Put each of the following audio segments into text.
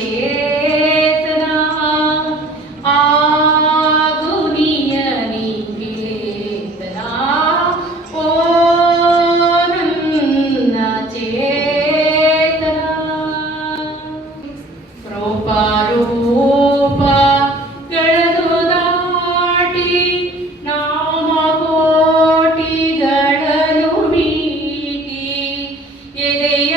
ಚೇತನ ಆಗುನಿಯ ನಿಕೇತನ ಓ ನನ್ನ ಚೇತನ ರೂಪ ಗಳದು ದಾಟಿ ನಾಮಕೋಟಿಗಳನ್ನು ಮೀಟಿ ಎದೆಯ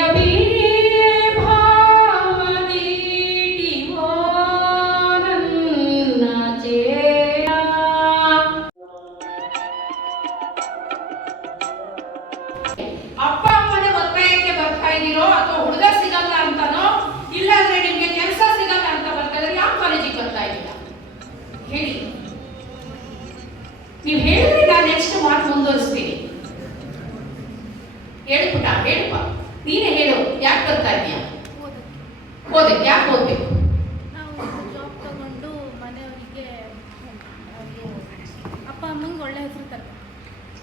ಅಪ್ಪ ಅಮ್ಮನ ಒತ್ತಾಯಕ್ಕೆ ಬರ್ತಾ ಇದ್ದೀರೋ ಅಥವಾ ಹುಡುಗ ಸಿಗಲ್ಲ ಅಂತಾನೋ ಇಲ್ಲಾಂದ್ರೆ ನಿಮ್ಗೆ ಕೆಲಸ ಸಿಗಲ್ಲ ಅಂತ ಬರ್ತಾ ಇದ್ರೆ ಯಾವ ಕಾಲೇಜಿಗೆ ಬರ್ತಾ ಇದ್ದೀರಾ ಹೇಳಿ. ನೀವು ಹೇಳಿದ್ರೆ ನಾನು ನೆಕ್ಸ್ಟ್ ಮಾತು ಮುಂದುವರಿಸ್ತೀನಿ. ಹೇಳ್ಬಿಟ್ಟ ಹೇಳಪ್ಪ, ನೀನೇ ಹೇಳು. ಯಾಕೆ ಬರ್ತಾ ಇದೀಯಾ? ಓದಕ್ಕೆ. ಯಾಕೆ ಓದ್ಬೇಕು? ಜಾಬ್ ತಗೊಂಡು ಮನೆಯವರಿಗೆ ಅಪ್ಪ ಅಮ್ಮಂಗೆ ಒಳ್ಳೆ ಹೆಸರು ತರಬೇಕು.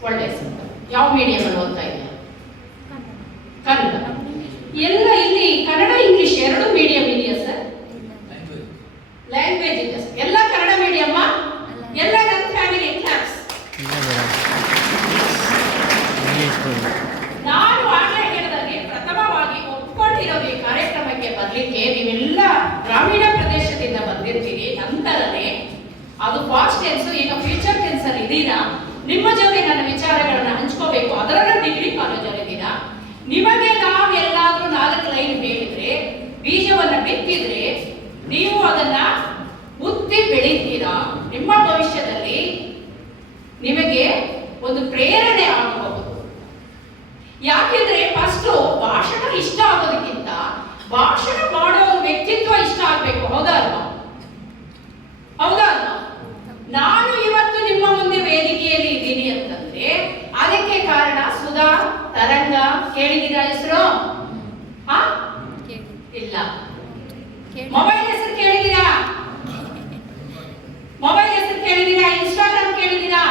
ಒಳ್ಳೆ ಹೆಸರು. ಯಾವ ಮೀಡಿಯಂ ಅಲ್ಲಿ ಓದ್ತಾ ಇದೆಯಾ? ಕನ್ನಡ. ಎಲ್ಲ ಇಲ್ಲಿ ಕನ್ನಡ ಇಂಗ್ಲಿಷ್ ಎರಡು ಮೀಡಿಯಂ ಇದೆಯಾ ಸರ್? ಲ್ಯಾಂಗ್ವೇಜ್ ಇದೆ. ಎಲ್ಲ ಕನ್ನಡ ಮೀಡಿಯಮ್ಮ? ಎಲ್ಲ ನನ್ನ ಫ್ಯಾಮಿಲಿ ಕ್ಲಾಸ್. ನಾನು ಆಗಲೇ ಹೇಳಿದಾಗೆ ಪ್ರಥಮವಾಗಿ ಒಪ್ಕೊಂಡಿರೋದು ಈ ಕಾರ್ಯಕ್ರಮಕ್ಕೆ ಬರಲಿಕ್ಕೆ ನೀವೆಲ್ಲ ಗ್ರಾಮೀಣ ಪ್ರದೇಶದಿಂದ ಬಂದಿರ್ತೀರಿ. ನಂತರನೇ ಅದು ಪಾಸ್ಟ್ ಟೆನ್ಸ್, ಈಗ ಫ್ಯೂಚರ್ ಟೆನ್ಸ್ ಅಲ್ಲಿ ಇದೀರಾ. ನಿಮ್ಮ ಜೊತೆ ನನ್ನ ವಿಚಾರಗಳನ್ನ ಹಂಚ್ಕೋಬೇಕು. ಅದರಲ್ಲೂ ಡಿಗ್ರಿ ಕಾಲೇಜಲ್ಲಿ ಇದ್ದೀರಾ. ನಿಮಗೆ ನಾವು ಎಲ್ಲಾದ್ರೂ 4 ಲೈನ್ ಹೇಳಿದ್ರೆ, ಬೀಜವನ್ನ ಬಿತ್ತಿದ್ರೆ ನೀವು ಅದನ್ನ ಉತ್ತಿ ಬೆಳೀತೀರಾ. ನಿಮ್ಮ ಭವಿಷ್ಯದಲ್ಲಿ ನಿಮಗೆ ಒಂದು ಪ್ರೇರಣೆ ಆಗಬಹುದು. ಯಾಕೆಂದ್ರೆ ಫಸ್ಟ್ ಭಾಷಣ ಇಷ್ಟ ಆಗೋದಕ್ಕಿಂತ ಭಾಷಣ ಮಾಡೋ ವ್ಯಕ್ತಿತ್ವ ಇಷ್ಟ ಆಗ್ಬೇಕು. ಹೌದಾ ಅಲ್ವಾ? ಹೌದಾ ಅಲ್ವಾ? ನಾನು ಇವತ್ತು ನಿಮ್ಮ ಮುಂದೆ ವೇದಿಕೆಯಲ್ಲಿ ಇದ್ದೀನಿ ಅಂತಂದ್ರೆ ಅದಕ್ಕೆ ಕಾರಣ ಸುಧಾ, ತರಂಗ. ಕೇಳಿದ್ದೀರಾ ಹೆಸರು? ಇಲ್ಲ. ಮೊಬೈಲ್ ಹೆಸರು ಕೇಳಿದ್ದೀರಾ? ಮೊಬೈಲ್ ಹೆಸರು ಕೇಳಿದ್ದೀರಾ? ಇನ್ಸ್ಟಾಗ್ರಾಮ್ ಕೇಳಿದ್ದೀರಾ?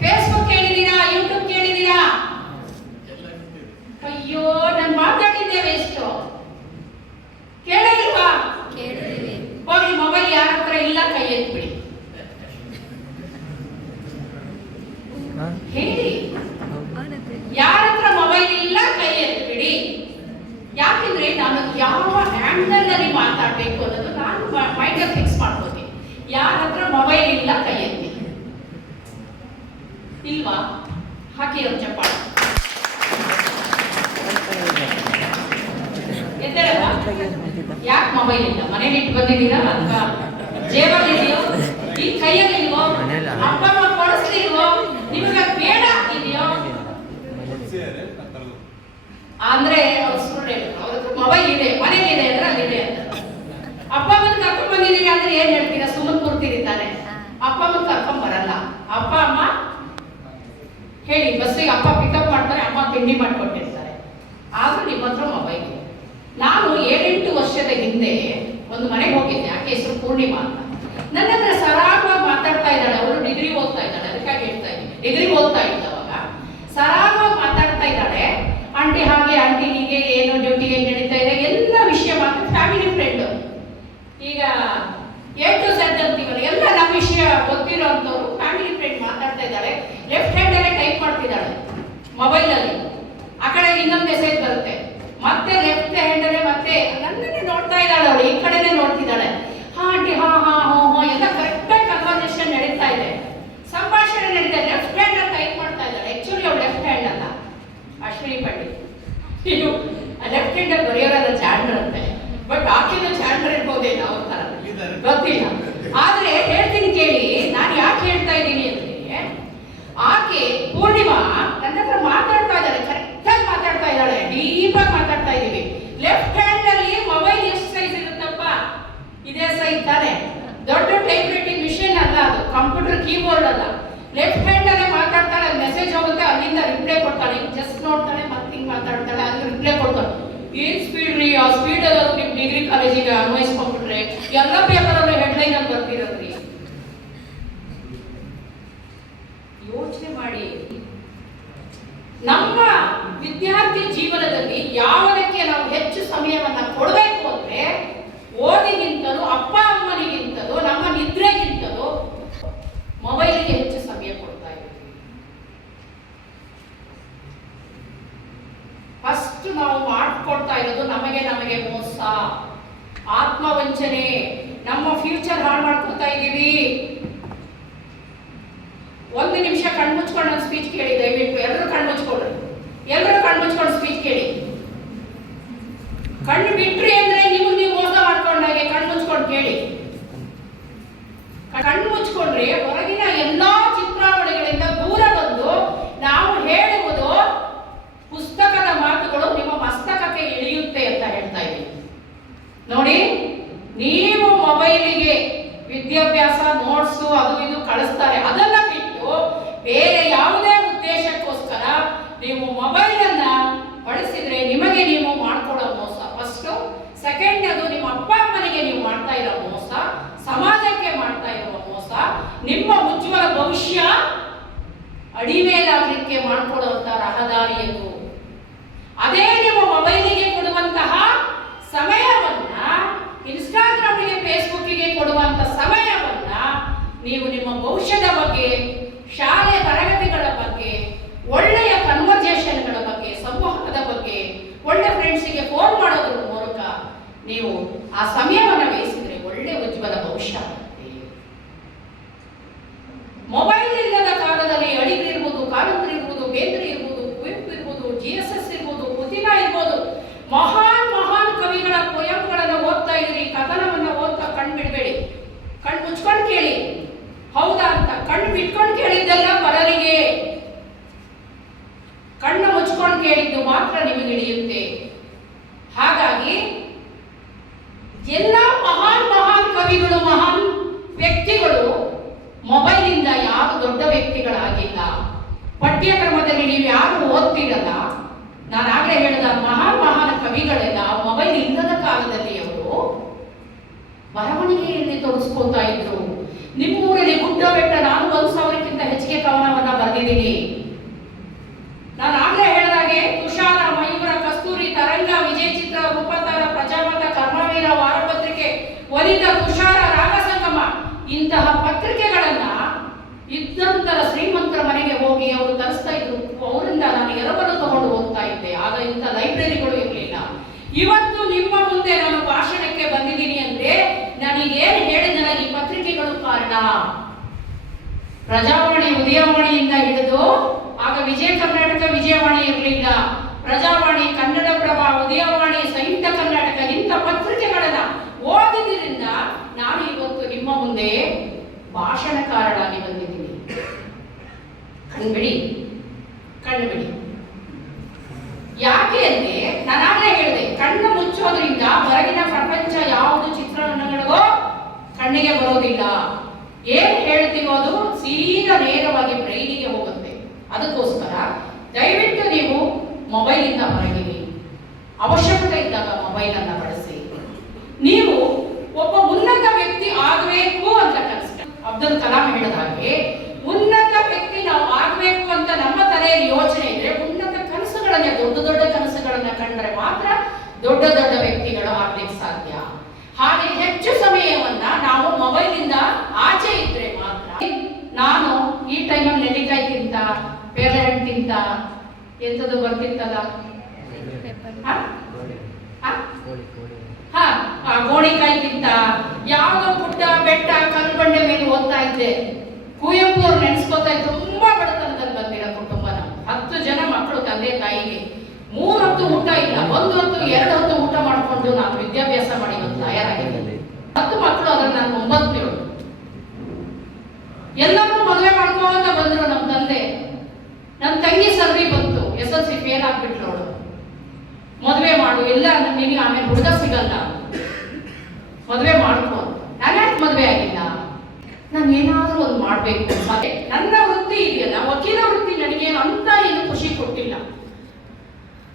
ಫೇಸ್ಬುಕ್ ಕೇಳಿದ್ದೀರಾ? ಯೂಟ್ಯೂಬ್ ಕೇಳಿದ್ದೀರಾ? ಅಯ್ಯೋ, ನಾನು ಮಾತಾಡಿದ್ದೇವೆ ಎಷ್ಟು ಕೇಳಿಲ್ವಾ? ಹೋಗಿ ಮೊಬೈಲ್ ಯಾರ ಹತ್ರ ಇಲ್ಲ ಕೈ ಎತ್ಬಿಡಿ. ಹೇಳಿ, ಯಾರ ಹತ್ರ ಮೊಬೈಲ್ ಇಲ್ಲ ಕೈ ಎತ್ಬಿಡಿ. ಯಾಕೆಂದ್ರೆ ನಾನು ಯಾವ ಹ್ಯಾಂಡಲ್ ಅಲ್ಲಿ ಮಾತಾಡ್ಬೇಕು ಅನ್ನೋದು ನಾನು ಮೈಂಡ್ ಫಿಕ್ಸ್ ಮಾಡ್ಕೋತೀನಿ. ಯಾರ ಹತ್ರ ಮೊಬೈಲ್ ಇಲ್ಲ ಕೈ ಎತ್ತಿ. ಇಲ್ವಾ? ಹಾಕಿ ಅವ್ರ ಚಪ್ಪಾಳೆ. ಎದ್ದೇಳಲ್ಲ? ಯಾಕೆ ಮೊಬೈಲ್ ಇಲ್ಲ? ಮನೇಲಿ ಇಟ್ಟು ಬಂದಿದ್ದೀರಾ ಅಥವಾ ಜೇಬಲ್ಲಿ ಇದೆಯೋ? ಈ ಕೈಯಲ್ಲಿ ಇಲ್ವೋ? ಅಪ್ಪ ಅಮ್ಮ ಕೊಡಿಸ್ಲಿಲ್ವೋ? ನಿಮಗೆ ಬೇಡ ಇದೆಯೋ? ಅಂದ್ರೆ ಅವ್ರು ಸುಳ್ಳು ಹೇಳಿದ್ರು. ಅವ್ರ ಹತ್ರ ಮೊಬೈಲ್ ಇದೆ, ಮನೇಲಿ ಇದೆ ಅಂದ್ರೆ ಅಲ್ಲಿದೆ ಅಂತ. ಅಪ್ಪ ಅಮ್ಮನ ಕರ್ಕೊಂಡ್ ಬಂದಿದ್ದೀವಿ ಅಂದ್ರೆ ಏನ್ ಹೇಳ್ತೀರಾ? ಸುಮ್ಮನೆ ಕೂರ್ತೀರಿ ತಾನೆ. ಅಪ್ಪ ಅಮ್ಮನ ಕರ್ಕೊಂಡ್ ಬರಲ್ಲ. ಅಪ್ಪ ಅಮ್ಮ ಹೇಳಿ, ಬಸ್ಸಿಗೆ ಅಪ್ಪ ಪಿಕಪ್ ಮಾಡ್ತಾರೆ, ಅಮ್ಮ ತಿಂಡಿ ಮಾಡ್ಕೊಟ್ಟಿರ್ತಾರೆ. ಆದ್ರೂ ನಿಮ್ಮ ಹತ್ರ ಮೊಬೈಲ್ ಇದೆ. ನಾನು 7-8 ವರ್ಷದ ಹಿಂದೆ ಒಂದು ಮನೆಗೆ ಹೋಗಿದ್ದೆ. ಆಕೆ ಹೆಸರು ಪೂರ್ಣಿಮಾ ಅಂತ. ನನ್ನ ಹತ್ರ ಸರಾಗವಾಗಿ ಮಾತಾಡ್ತಾ ಇದ್ದಾಳೆ. ಅವಳು ಡಿಗ್ರಿ ಓದ್ತಾ ಇದ್ದಾಳೆ. ಅದಕ್ಕಾಗಿ ಹೇಳ್ತಾ ಇದ್ದೀನಿ, ಡಿಗ್ರಿ ಓದ್ತಾ ಇದ್ದ ಅವಾಗ ಸರಾಗವಾಗಿ ಮಾತಾಡ್ತಾ ಇದ್ದಾಳೆ. ಆಂಟಿ ಹಾಗೆ, ಆಂಟಿ ಹೀಗೆ, ಏನು ಡ್ಯೂಟಿ ಏನ್ ನಡೀತಾ ಇದೆ, ಎಲ್ಲ ವಿಷಯ ಮಾತ್ರ. Family friend. ಈಗ A to Z ಅಂತೀವಲ್ಲ, ಎಲ್ಲ ನಮ್ಮ ವಿಷಯ ಗೊತ್ತಿರೋ ಅಂತವ್ರು ಫ್ಯಾಮಿಲಿ ಫ್ರೆಂಡ್ ಮಾತಾಡ್ತಾ ಇದ್ದಾಳೆ. ಲೆಫ್ಟ್ ಹ್ಯಾಂಡ್ ಅಲ್ಲೇ ಟೈಪ್ ಮಾಡ್ತಿದ್ದಾಳೆ ಮೊಬೈಲ್ ಅಲ್ಲಿ. ಆ ಕಡೆ ಇನ್ನೊಂದು ಮೆಸೇಜ್ ಬರುತ್ತೆ, ಮತ್ತೆ ಲೆಫ್ಟ್ ಹ್ಯಾಂಡ್ ಅಲ್ಲೇ ಮತ್ತೆ ನನ್ನನ್ನೇ ನೋಡ್ತಾ ಇದ್ದಾಳೆ. ಅವಳು ಈ ಕಡೆನೆ ನೋಡ್ತಿದ್ದಾಳೆ. ಹಾ ಆಂಟಿ, ಹಾ ಹಾ ಹೋ ಹೋ ಎಲ್ಲ ಕರೆಕ್ಟಾಗಿ ಕನ್ವರ್ಸೇಷನ್ ನಡೀತಾ ಇದೆ, ಸಂಭಾಷಣೆ ನಡೀತಾ ಇದೆ. ಲೆಫ್ಟ್ ಹ್ಯಾಂಡ್ ಅಲ್ಲಿ ಟೈಪ್ ಮಾಡ್ತಾ ಇದ್ದಾಳೆ. ಆಕ್ಚುಲಿ ಅವಳು ಲೆಫ್ಟ್ ಹ್ಯಾಂಡ್ ಅಲ್ಲ, ಅಶ್ವಿನಿ ಪಂಡಿತ್. ಇದು ಲೆಫ್ಟ್ ಹ್ಯಾಂಡ್ ಅಲ್ಲಿ ಬರೆಯೋರಲ್ಲ ಜಾಂಡ್ರ್ ಅಂತೆ. ಬಟ್ ಆಕೆನ ಜಾಂಡ್ರ್ ಇರ್ಬೋದೇನೋ ಅವ್ರ ತರ, ಗೊತ್ತಿಲ್ಲ. ಆದ್ರೆ ಹೇಳ್ತೀನಿ ಕೇಳಿ, ನಾನು ಯಾಕೆ ಹೇಳ್ತಾ ಇದ್ದೀನಿ ಅಂದ್ರೆ, ಆಕೆ ಪೂರ್ಣಿಮಾ ನನ್ನ ಹತ್ರ ಮಾತಾಡ್ತಾ ಇದ್ದಾಳೆ. ಕರೆಕ್ಟಾಗಿ ಮಾತಾಡ್ತಾ ಇದ್ದಾಳೆ, ಡೀಪ್ ಆಗಿ ಮಾತಾಡ್ತಾ ಇದ್ದೀವಿ. ಲೆಫ್ಟ್ ಹ್ಯಾಂಡ್ ಅಲ್ಲಿ ಮೊಬೈಲ್ ಎಷ್ಟು ಸೈಜ್ ಇರುತ್ತಪ್ಪ? ಇದೇ ಸೈಜ್ ತಾನೆ. ದೊಡ್ಡ ಟೈಪ್ ರೈಟಿಂಗ್ ಮಿಷಿನ್ ಅಲ್ಲ ಅದು, ಕಂಪ್ಯೂಟರ್ ಕೀಬೋರ್ಡ್ ಅಲ್ಲ. ಲೆಫ್ಟ್ ಹ್ಯಾಂಡ್ ಅಲ್ಲೇ ಮಾತಾಡ್ತಾಳೆ. ಮೆಸೇಜ್ ಹೋಗುತ್ತೆ, ಅಲ್ಲಿಂದ ರಿಪ್ಲೈ ಕೊಡ್ತಾಳೆ. ಜಸ್ಟ್ ನೋಡ್ತಾಳೆ, ಮತ್ತೆ ಹಿಂಗ್ ಮಾತಾಡ್ತಾಳೆ, ಅಲ್ಲಿ ರಿಪ್ಲೈ ಕೊಡ್ತಾಳೆ. ಏನ್ ಸ್ಪೀಡ್ ರೀ! ಆ ಸ್ಪೀಡ್ ಅಲ್ಲ ನಿಮ್ ಡಿಗ್ರಿ ಕಾಲೇಜಿಗೆ ಅನ್ವಯಿಸ್ಕೊಂಡ್ಬಿಟ್ರೆ ಎಲ್ಲ ಪೇಪರ್ ಅಲ್ಲಿ ಹೆಡ್ಲೈನ್ ಅಲ್ಲಿ ಬರ್ತಿರೋದ್ರಿ. ಯೋಚನೆ ಮಾಡಿ, ನಮ್ಮ ವಿದ್ಯಾರ್ಥಿ ಜೀವನದಲ್ಲಿ ಯಾವುದಕ್ಕೆ ನಾವು ಹೆಚ್ಚು ಸಮಯವನ್ನ ಕೊಡಬೇಕು ಅಂದ್ರೆ ಓದಿಗಿಂತಲೂ ಅಪ್ಪ ಅಮ್ಮನಿಗಿಂತಲೂ ನಮ್ಮ ನಿದ್ರೆಗಿಂತಲೂ ಮೊಬೈಲ್ಗೆ ಹೆಚ್ಚು ಸಮಯ ಕೊಡ್ತಾ ಇದ್ದೀವಿ. ಫಸ್ಟ್ ನಾವು ಮಾಡ್ಕೊಡ್ತಾ ಇರೋದು ನಮಗೆ ಮೋಸ, ಆತ್ಮವಂಚನೆ, ನಮ್ಮ ಫ್ಯೂಚರ್ ಹಾಳು ಮಾಡ್ಕೊತಾ ಇದ್ದೀವಿ. ಒಂದು ನಿಮಿಷ ಕಣ್ಮುಚ್ಕೊಂಡು ನನ್ನ ಸ್ಪೀಚ್ ಕೇಳಿ ದಯವಿಟ್ಟು. ಎಲ್ಲರೂ ಕಣ್ಮುಚ್ಕೊಳ್ಳಿ, ಎಲ್ಲರೂ ಕಣ್ಮುಚ್ಕೊಂಡು ಸ್ಪೀಚ್ ಕೇಳಿ. ಕಣ್ಣು ಬಿಟ್ರಿ ಅಂದ್ರೆ ನಿಮಗೆ ನೀವು ಮೋಸ ಮಾಡ್ಕೊಂಡಾಗೆ. ಕಣ್ಮುಚ್ಕೊಂಡು ಕೇಳಿ. ಕಣ್ಣು ಮುಚ್ಕೊಂಡ್ರೆ ಹೊರಗಿನ ಎಲ್ಲಾ ಚಿತ್ರಾವಳಿಗಳಿಂದ ದೂರ ಬಂದು ನಾವು ಹೇಳುವುದು ಪುಸ್ತಕದ ಮಾತುಗಳು ನಿಮ್ಮ ಮಸ್ತಕಕ್ಕೆ ಇಳಿಯುತ್ತೆ ಅಂತ ಹೇಳ್ತಾ ಇದ್ದೀನಿ. ನೋಡಿ, ನೀವು ಮೊಬೈಲಿಗೆ ವಿದ್ಯಾಭ್ಯಾಸ ನೋಟ್ಸು ಅದು ಇದು ಕಳಿಸ್ತಾರೆ, ಅದನ್ನ ಬಿಟ್ಟು ಬೇರೆ ಯಾವುದೇ ಉದ್ದೇಶಕ್ಕೋಸ್ಕರ ನೀವು ಮೊಬೈಲ್ ಅನ್ನ ಬಳಸಿದ್ರೆ ನಿಮಗೆ ನೀವು ಮಾಡ್ಕೊಳ್ಳೋ ಮೋಸ ಫಸ್ಟ್. ಸೆಕೆಂಡ್, ಅದು ನಿಮ್ಮ ಅಪ್ಪ ಅಮ್ಮನಿಗೆ ನೀವು ಮಾಡ್ತಾ ಇರೋ ಮೋಸ, ಸಮಾಜಕ್ಕೆ ಮಾಡ್ತಾ ಇರುವ ಮೋಸ, ನಿಮ್ಮ ಉಜ್ವಲ ಭವಿಷ್ಯ ಅಡಿಮೇಲಾಗಲಿಕ್ಕೆ ಮಾಡ್ಕೊಳ್ಳುವಂತ ರಹದಾರಿಯದು. ಅದೇ ನಿಮ್ಮ ಮೊಬೈಲಿಗೆ ಕೊಡುವಂತಹ ಸಮಯವನ್ನ, ಇನ್ಸ್ಟಾಗ್ರಾಮಿಗೆ ಫೇಸ್ಬುಕ್ಕಿಗೆ ಕೊಡುವಂತ ಸಮಯವನ್ನ ನೀವು ನಿಮ್ಮ ಭವಿಷ್ಯದ ಬಗ್ಗೆ, ಶಾಲೆ ತರಗತಿಗಳ ಬಗ್ಗೆ, ಒಳ್ಳೆಯ ಕನ್ವರ್ಜೇಷನ್ಗಳ ಬಗ್ಗೆ, ಸಂವಹನದ ಬಗ್ಗೆ, ಒಳ್ಳೆ ಫ್ರೆಂಡ್ಸಿಗೆ ಫೋನ್ ಮಾಡೋದ್ರ ಮೂಲಕ ನೀವು ಆ ಸಮಯವನ್ನು ವ್ಯಯಿಸಿದ್ರೆ ಒಳ್ಳೆ ಉಜ್ವಲ ಭವಿಷ್ಯ ಆಗುತ್ತೆ. ಮೊಬೈಲ್ ಇಲ್ಲದ ಕಾಲದಲ್ಲಿ ಅಡಿಗರು ಇರ್ಬೋದು, ಕಾರಂತರು ಇರ್ಬೋದು, ಬೇಂದ್ರೆ ಇರ್ಬೋದು, ಕುವೆಂಪು ಇರ್ಬೋದು, GSS ಇರ್ಬೋದು, ಪುತಿನ ಇರ್ಬೋದು, ಮಹಾನ್ ಮಹಾನ್ ಕವಿಗಳ ಪೊಯಂಗಳನ್ನು ಓದ್ತಾ ಇದ್ರಿ, ಕಥನವನ್ನ ಓದ್ತಾ ಕಣ್ ಬಿಡಬೇಡಿ. ಕಣ್ ಮುಚ್ಕೊಂಡು ಕೇಳಿ, ಹೌದಾ ಅಂತ. ಕಣ್ಣು ಬಿಟ್ಕೊಂಡು ಕೇಳಿದ್ದೆಲ್ಲ ಪರರಿಗೆ, ಕಣ್ಣು ಮುಚ್ಕೊಂಡು ಕೇಳಿದ್ದು ಮಾತ್ರ ನಿಮಗೆ ಹಿಡಿಯುತ್ತೆ. ಹಾಗಾಗಿ ಎಲ್ಲ ಮಹಾನ್ ಮಹಾನ್ ಕವಿಗಳು, ಮಹಾನ್ ವ್ಯಕ್ತಿಗಳು ಮೊಬೈಲ್ ಇಂದ ಯಾರು ದೊಡ್ಡ ವ್ಯಕ್ತಿಗಳಾಗಿಲ್ಲ. ಪಠ್ಯಕ್ರಮದಲ್ಲಿ ನೀವು ಯಾರು ಓದ್ತಿರಲ್ಲ, ನಾನು ಆಗ್ಲೇ ಹೇಳಿದ ಮಹಾನ್ ಮಹಾನ್ ಕವಿಗಳೆಲ್ಲ ಮೊಬೈಲ್ ಇಲ್ಲದ ಕಾಲದಲ್ಲಿ ಅವರು ಬರವಣಿಗೆಯಲ್ಲಿ ತೊಡಗಿಸ್ಕೊತಾ ಇದ್ರು. ನಿಮ್ಮೂರಲ್ಲಿ ಗುಡ್ಡ ಬೆಟ್ಟ, ನಾನು 1,000ಕ್ಕಿಂತ ಹೆಚ್ಚಿಗೆ ಕವನವನ್ನ ಬರೆದಿದ್ದೀನಿ. ನಾನು ಆಗ್ಲೇ ಹೇಳಿದಾಗೆ ತುಷಾರ, ಮಯೂರ, ಕಸ್ತೂರಿ, ತರಂಗ, ವಿಜಯ ಚಿತ್ರ, ರೂಪತಾರ, ಪ್ರಜಾಮತ, ಕರ್ಮವೀರ, ವಾರಪತ್ರಿಕೆ, ವನಿತ, ತುಷಾರ, ರಾಗಸಂಗಮ ಇಂತಹ ಪತ್ರಿಕೆಗಳನ್ನ ಇದ್ದಂತರ ಶ್ರೀಮಂತರ ಮನೆಗೆ ಹೋಗಿ ಅವರು ತರಿಸ್ತಾ ಇದ್ರು. ಅವರಿಂದ ನಾನು ಎರವಲು ತಗೊಂಡು ಹೋಗ್ತಾ ಇದ್ದೆ. ಆಗ ಇಂಥ ಲೈಬ್ರರಿಗಳು ಇರಲಿಲ್ಲ. ಇವತ್ತು ನಿಮ್ಮ ಮುಂದೆ ನಾನು ಭಾಷಣಕ್ಕೆ ಬಂದಿದ್ದೀನಿ ಅಂದ್ರೆ ನನಗೇನು ಹೇಳಿದ ಈ ಪತ್ರಿಕೆಗಳು ಕಾರಣ. ಪ್ರಜಾವಾಣಿ, ಉದಯವಾಣಿಯಿಂದ ಹಿಡಿದು, ಆಗ ವಿಜಯ ಕರ್ನಾಟಕ, ವಿಜಯವಾಣಿ ಇರಲಿಲ್ಲ, ಪ್ರಜಾವಾಣಿ, ಕನ್ನಡಪ್ರಭ, ಉದಯವಾಣಿ, ಸಂಯುಕ್ತ ಕರ್ನಾಟಕ ಇಂಥ ಪತ್ರಿಕೆಗಳನ್ನ ಓದಿದ್ರಿಂದ ನಾನು ಇವತ್ತು ನಿಮ್ಮ ಮುಂದೆ ಭಾಷಣಕಾರನಾಗಿ ಬಂದಿದ್ದೀನಿ. ಕಣ್ಬಿಡಿ, ಕಣ್ಬಿಡಿ. ಯಾಕೆ ಅಂದ್ರೆ ನಾನಾಗಲೇ ಹೇಳಿದೆ, ಕಣ್ಣು ಮುಚ್ಚೋದ್ರಿಂದ ಹೊರಗಿನ ಪ್ರಪಂಚ ಯಾವುದು ಚಿತ್ರಣಗಳಿಗೋ ಕಣ್ಣಿಗೆ ಬರೋದಿಲ್ಲ. ಏನ್ ಹೇಳ್ತೀವೋ ಅದು ಸೀದಾ ನೇರವಾಗಿ ಬ್ರೈನಿಗೆ ಹೋಗುತ್ತೆ. ಅದಕ್ಕೋಸ್ಕರ ದಯವಿಟ್ಟು ನೀವು ಮೊಬೈಲ್ ಇಂದ ಹೊರಗಿರಿ. ಅವಶ್ಯಕತೆ ಇದ್ದಾಗ ಮೊಬೈಲ್ ಅನ್ನ ಬಳಸಿ. ನೀವು ಒಬ್ಬ ಉನ್ನತ ವ್ಯಕ್ತಿ ಆಗಬೇಕು ಅಂತ ಕನಸು. ಅಬ್ದುಲ್ ಕಲಾಂ ಹೇಳಿದ ಹಾಗೆ ಉನ್ನತ ವ್ಯಕ್ತಿ ನಾವು ಆಗಬೇಕು ಅಂತ ನಮ್ಮ ತಲೆಯಲ್ಲಿ ಯೋಚನೆ ಇದ್ರೆ, ಉನ್ನತ ಕನಸುಗಳನ್ನ, ದೊಡ್ಡ ದೊಡ್ಡ ಕನಸುಗಳನ್ನ ಕಂಡ್ರೆ ಮಾತ್ರ ದೊಡ್ಡ ದೊಡ್ಡ ವ್ಯಕ್ತಿಗಳು ಆಗ್ಲಿಕ್ಕೆ ಸಾಧ್ಯ. ಹಾಗೆ ಹೆಚ್ಚು ಸಮಯವನ್ನ ನಾವು ಮೊಬೈಲ್ ಇಂದ ಆಚೆ ಇದ್ರೆ ಮಾತ್ರ. ನಾನು ಈ ಟೈಮಲ್ಲಿ ನೆಲ್ಲಿಕಾಯಿ ತಿಂತ, ಪೇರಳೆ ತಿಂತ, ಎಂತದ್ದು ಬರ್ತಿತ್ತಲ್ಲ, ಗೋಣಿಕಾಯಿ ತಿಂತ, ಯಾವುದೋ ಗುಡ್ಡ ಬೆಟ್ಟ ಕಲ್ಲು ಬಂಡೆ ಮೇಲೆ ಓದ್ತಾ ಇದ್ದೆ. ಕುವೆಂಪು ಅವ್ರು ನೆನೆಸ್ಕೋತಾ ಇದ್ದು, ತುಂಬಾ ಬಡತನದಲ್ಲಿ ಬಂದಿರೋ ಕುಟುಂಬ. 10 ಜನ ಮಕ್ಕಳು, ತಂದೆ ತಾಯಿಗೆ 3 ಹೊತ್ತು ಊಟ ಇಲ್ಲ, 1 ಹೊತ್ತು 2 ಹೊತ್ತು ಊಟ ಮಾಡಿಕೊಂಡು ನಾನು ವಿದ್ಯಾಭ್ಯಾಸ ಮಾಡಿ ತಯಾರಾಗಿದ್ದೆ. 10 ಮಕ್ಕಳು, ಅದ್ರಲ್ಲಿ ನಾನು 9 ಎಲ್ಲರೂ ಮದುವೆ ಮಾಡ್ಕೋತ ಬಂದ್ರು. ನಮ್ಮ ತಂದೆ, ನನ್ನ ತಂಗಿ ಸರ್ವಿ ಬಂತು, SLC ಫೇಲ್ ಆಗ್ಬಿಟ್ರು. ಅವಳು ಮದುವೆ ಮಾಡು, ಇಲ್ಲ ನಿನಗೆ ಆಮೇಲೆ ಹುಡುಗ ಸಿಗಲ್ಲ, ಮದುವೆ ಮಾಡ್ಕೊ. ನಾನು ಯಾಕೆ ಮದುವೆ ಆಗಿಲ್ಲ? ನಾನು ಏನಾದ್ರೂ ಒಂದು ಮಾಡ್ಬೇಕು. ಅದೇ ನನ್ನ ವೃತ್ತಿ ಇದೆಯಲ್ಲ, ವಕೀಲ ವೃತ್ತಿ ನನಗೇನು ಅಂತ ಏನು ಖುಷಿ ಕೊಟ್ಟಿಲ್ಲ.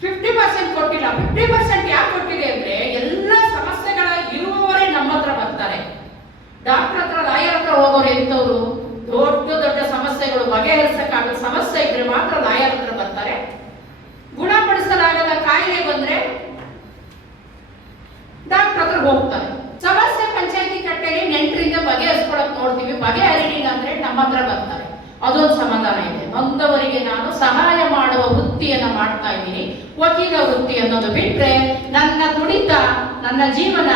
50% ಕೊಟ್ಟಿಲ್ಲ. 50% ಯಾಕೆ ಕೊಟ್ಟಿದೆ ಅಂದ್ರೆ, ಎಲ್ಲ ಸಮಸ್ಯೆಗಳ ಇರುವವರೇ ನಮ್ಮ ಹತ್ರ ಬರ್ತಾರೆ. ಡಾಕ್ಟರ್ ಹತ್ರ, ಲಾಯರ್ ಹತ್ರ ಹೋಗೋರು ಎಂತವ್ರು? ದೊಡ್ಡ ದೊಡ್ಡ ಸಮಸ್ಯೆಗಳು ಬಗೆಹರಿಸಕ್ಕಾಗದ ಸಮಸ್ಯೆ ಇದ್ರೆ ಮಾತ್ರ ಲಾಯರ್ ಹತ್ರ ಬರ್ತಾರೆ. ಗುಣಪಡಿಸಲಾಗದ ಕಾಯಿಲೆ ಬಂದ್ರೆ ಡಾಕ್ಟರ್ ಹತ್ರ ಹೋಗ್ತಾರೆ. ಸಮಸ್ಯೆ ಬಡವರಿಗೆ ನಾನು ಸಹಾಯ ಮಾಡುವ ವೃತ್ತಿಯನ್ನ ಮಾಡ್ತಾ ಇದ್ದೀನಿ. ವಕೀಲ ವೃತ್ತಿ ಅನ್ನೋದು ಬಿಟ್ರೆ ನನ್ನ ತುಡಿತ, ನನ್ನ ಜೀವನ,